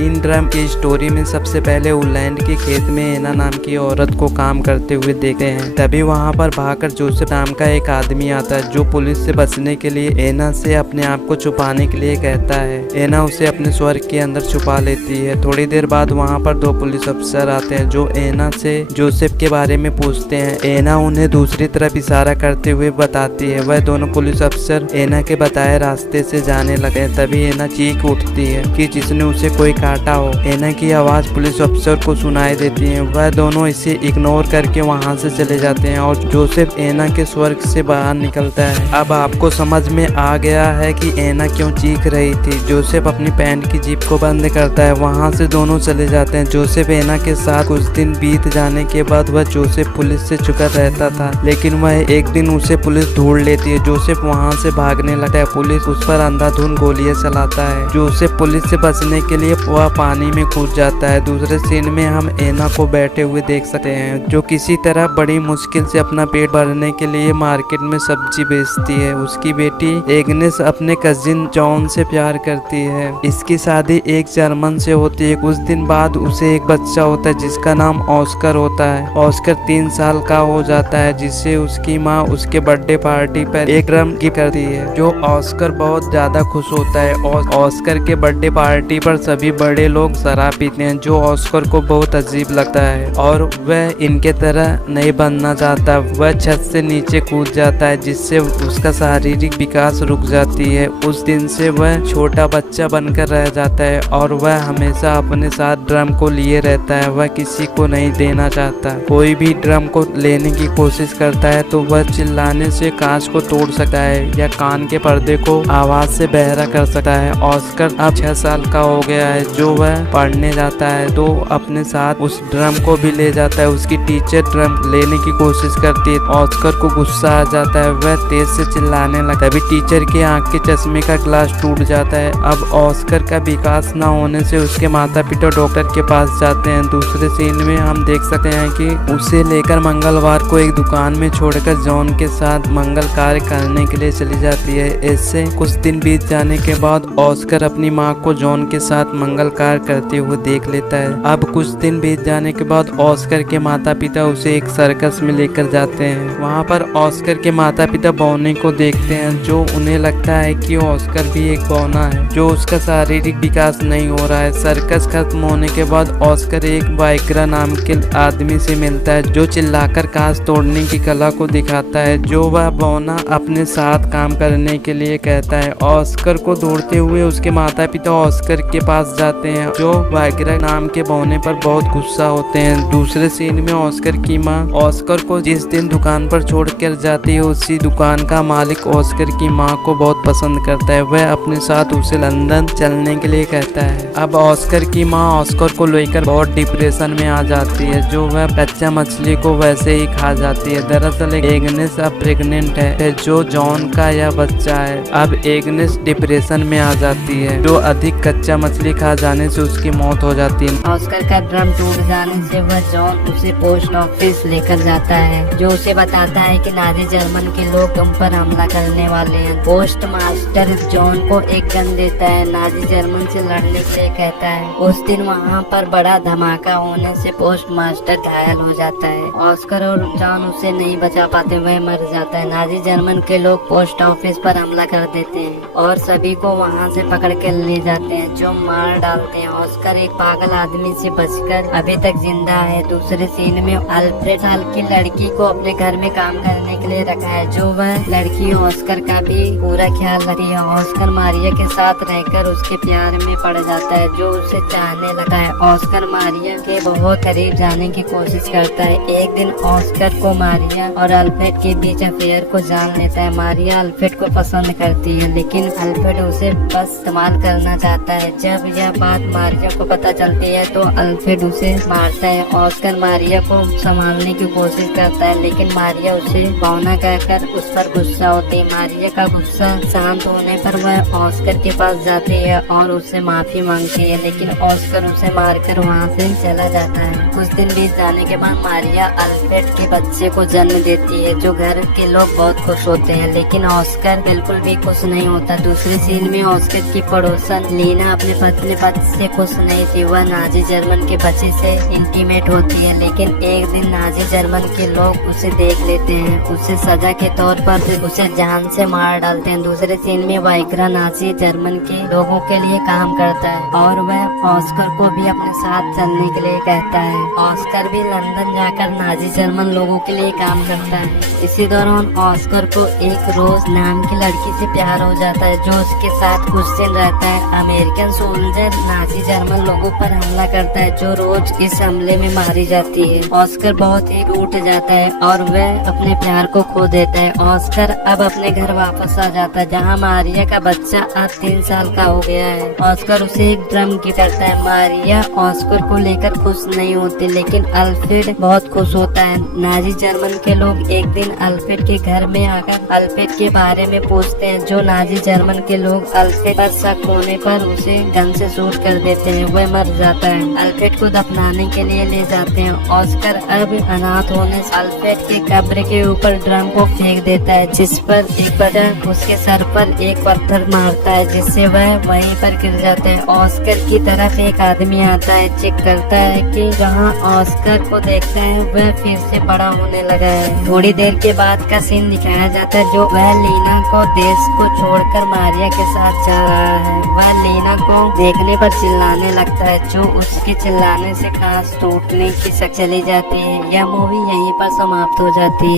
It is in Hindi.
3 ड्रम की स्टोरी में सबसे पहले उलैंड के खेत में एना नाम की औरत को काम करते हुए देखते हैं। तभी वहाँ पर भागकर जोसेफ नाम का एक आदमी आता है जो पुलिस से बचने के लिए एना से अपने आप को छुपाने के लिए कहता है। एना उसे अपने स्वर्ग के अंदर छुपा लेती है। थोड़ी देर बाद वहाँ पर 2 पुलिस अफसर आते हैं जो एना से जोसेफ के बारे में पूछते हैं। एना उन्हें दूसरी तरफ इशारा करते हुए बताती है। वह दोनों पुलिस अफसर एना के बताए रास्ते से जाने लगे। तभी एना चीख उठती है कि जिसने उसे कोई काटा हो। एना की आवाज पुलिस अफसर को सुनाई देती है। वह दोनों इसे इग्नोर करके वहां से चले जाते हैं और जोसेफ एना के स्वर्ग से बाहर निकलता है। अब आपको समझ में आ गया है कि एना क्यों चीख रही थी। जोसेफ अपनी पैंट की जीप को बंद करता है। वहां से दोनों चले जाते हैं। जोसेफ एना के साथ कुछ दिन बीत जाने के बाद वह जोसेफ पुलिस से छुपा रहता था, लेकिन वह एक दिन उसे पुलिस ढूंढ लेती है। जोसेफ वहां से भागने लगता है। पुलिस उस पर अंधाधुंध गोलियां चलाता है। जोसेफ पुलिस से बचने के लिए वह पानी में कूद जाता है। दूसरे सीन में हम एना को बैठे हुए देख सकते हैं जो किसी तरह बड़ी मुश्किल से अपना पेट भरने के लिए मार्केट में सब्जी बेचती है। उसकी बेटी एग्नेस अपने कजिन जॉन से प्यार करती है। इसकी शादी एक जर्मन से होती है। कुछ दिन बाद उसे एक बच्चा होता है जिसका नाम ऑस्कर होता है। ऑस्कर 3 साल का हो जाता है जिससे उसकी माँ उसके बर्थडे पार्टी पर एक ड्रम गिफ्ट करती है जो ऑस्कर बहुत ज्यादा खुश होता है। ऑस्कर के बर्थडे पार्टी पर सभी बड़े लोग शराब पीते हैं जो ऑस्कर को बहुत अजीब लगता है और वह इनके तरह नहीं बनना चाहता। वह छत से नीचे कूद जाता है जिससे उसका शारीरिक विकास रुक जाती है। उस दिन से वह छोटा बच्चा बनकर रह जाता है और वह हमेशा अपने साथ ड्रम को लिए रहता है। वह किसी को नहीं देना चाहता। कोई भी ड्रम को लेने की कोशिश करता है तो वह चिल्लाने से कांच को तोड़ सकता है या कान के पर्दे को आवाज से बहरा कर सकता है। ऑस्कर अब 6 साल का हो गया है जो वह पढ़ने जाता है तो अपने साथ उस ड्रम को भी ले जाता है। उसकी टीचर ड्रम लेने की कोशिश करती है। ऑस्कर को गुस्सा आ जाता है। वह तेज से चिल्लाने लगता है। तभी टीचर के आंख के चश्मे का ग्लास टूट जाता है। अब ऑस्कर का विकास न होने से उसके माता पिता डॉक्टर के पास जाते हैं। दूसरे सीन में हम देख सकते हैं कि उसे लेकर मंगलवार को एक दुकान में छोड़कर जॉन के साथ मंगल कार्य करने के लिए चली जाती है। इससे कुछ दिन बीत जाने के बाद ऑस्कर अपनी माँ को जॉन के साथ मंगल कार्य करते हुए देख लेता है। अब कुछ दिन बीत जाने के बाद ऑस्कर के माता पिता उसे एक सर्कस में लेकर जाते हैं। वहाँ पर ऑस्कर के माता पिता बौने को देखते हैं जो उन्हें लगता है कि ऑस्कर भी एक बौना है जो उसका शारीरिक विकास नहीं हो रहा है। सर्कस खत्म होने के बाद ऑस्कर एक वाइग्रा नाम के आदमी से मिलता है जो चिल्लाकर कांच तोड़ने की कला को दिखाता है जो वह बौना अपने साथ काम करने के लिए कहता है। ऑस्कर को दौड़ते हुए उसके माता पिता ऑस्कर के पास जाते हैं जो वाइग्रा नाम के बौने पर बहुत गुस्सा होते हैं। दूसरे सीन में ऑस्कर की माँ ऑस्कर को जिस दिन दुकान पर छोड़कर जाती है उसी दुकान का मालिक ऑस्कर की माँ को बहुत पसंद करता है। वह अपने साथ उसे लंदन चलने के लिए कहता है। अब ऑस्कर की माँ ऑस्कर को लेकर बहुत डिप्रेशन में आ जाती है जो वह कच्चा मछली को वैसे ही खा जाती है। दरअसल एग्नेस अब प्रेग्नेंट है जो जॉन का यह बच्चा है। अब एग्नेस डिप्रेशन में आ जाती है जो अधिक कच्चा मछली खा जाने से उसकी मौत हो जाती है। ऑस्कर का ड्रम टूट जाने से वह जॉन उसे पोस्ट ऑफिस लेकर जाता है जो उसे बताता है कि नाजी जर्मन के लोग तुम पर हमला करने वाले हैं। पोस्ट मास्टर जॉन को एक गन देता है। नाजी जर्मन से लड़ने के लिए कहता है। उस दिन वहाँ पर बड़ा धमाका होने से पोस्ट मास्टर घायल हो जाता है। ऑस्कर और जॉन उसे नहीं बचा पाते, वह मर जाता है। नाजी जर्मन के लोग पोस्ट ऑफिस पर हमला कर देते हैं और सभी को वहाँ से पकड़ कर ले जाते हैं जो मार डालते हैं। ऑस्कर एक पागल आदमी से बचकर अभी तक जिंदा है। दूसरे सीन में अल्फ्रेड साल की लड़की को अपने घर में काम करने के लिए रखा है जो वह लड़की ऑस्कर का भी पूरा ख्याल रखती है। ऑस्कर मारिया के साथ रहकर उसके प्यार में पड़ जाता है जो उसे चाहने लगा है। ऑस्कर मारिया के बहुत करीब जाने की कोशिश करता है। एक दिन ऑस्कर को मारिया और अल्फ्रेड के बीच अफेयर को जान लेता है। मारिया अल्फ्रेड को पसंद करती है लेकिन अल्फ्रेड उसे बस इस्तेमाल करना चाहता है। जब यह बात मारिया को पता चलती है तो अल्फ्रेड उसे मारता है। ऑस्कर मारिया को संभालने की कोशिश करता है लेकिन मारिया उसे बौना कहकर उस पर गुस्सा होती है। मारिया का गुस्सा शांत होने पर वह ऑस्कर के पास जाती है और उससे माफी मांगती है लेकिन ऑस्कर उसे मारकर वहाँ से चला जाता है। कुछ दिन बीत जाने के बाद मारिया अल्फ्रेड के बच्चे को जन्म देती है जो घर के लोग बहुत खुश होते हैं लेकिन ऑस्कर बिल्कुल भी खुश नहीं होता। दूसरे सीन में ऑस्कर की पड़ोसन लीना अपने पत्नी पर बात से खुश नहीं थी। वह नाजी जर्मन के बच्चे से इंटीमेट होती है, लेकिन एक दिन नाजी जर्मन के लोग उसे देख लेते हैं। उसे सजा के तौर पर उसे जान से मार डालते हैं। दूसरे सीन में वाइग्रा नाजी जर्मन के लोगों के लिए काम करता है और वह ऑस्कर को भी अपने साथ चलने के लिए कहता है। ऑस्कर भी लंदन जाकर नाजी जर्मन लोगों के लिए काम करता है। इसी दौरान ऑस्कर को एक रोज नाम की लड़की से प्यार हो जाता है, जो उसके साथ कुछ दिन रहता है। अमेरिकन सोल्जर नाजी जर्मन लोगों पर हमला करता है, जो रोज इस हमले में मारी जाती है। ऑस्कर बहुत ही टूट जाता है और वह अपने प्यार को खो देता है। ऑस्कर अब अपने घर वापस आ जाता है, जहाँ मारिया का बच्चा अब 3 साल का हो गया है। ऑस्कर उसे एक ड्रम गिफ्ट करता है। मारिया ऑस्कर को लेकर खुश नहीं होती, लेकिन अल्फ्रेड बहुत खुश होता है। नाजी जर्मन के लोग एक दिन अल्फ्रेड के घर में आकर अल्फ्रेड के बारे में पूछते हैं, जो नाजी जर्मन के लोग अल्फ्रेड पर शक होने पर उसे गन से शूट कर देते हैं। वह मर जाता है। अल्फ्रेड को दफनाने के लिए ले जाते हैं। ऑस्कर अब अनाथ होने से अल्फ्रेड के कब्र के ऊपर ड्रम को फेंक देता है, जिस पर एक बच्चा उसके सर पर एक पत्थर मारता है, जिससे वह वहीं पर गिर जाता है। ऑस्कर की तरफ एक आदमी आता है, चेक करता है कि जहाँ ऑस्कर को देखता है वह फिर से बड़ा होने लगा है। थोड़ी देर के बाद का सीन दिखाया जाता है, जो वह लीना को देश को छोड़कर मारिया के साथ जा रहा है। वह लीना को देखने पर चिल्लाने लगता है, जो उसके चिल्लाने से सांस टूटने की शक चली जाती है। यह मूवी यहीं पर समाप्त हो जाती है।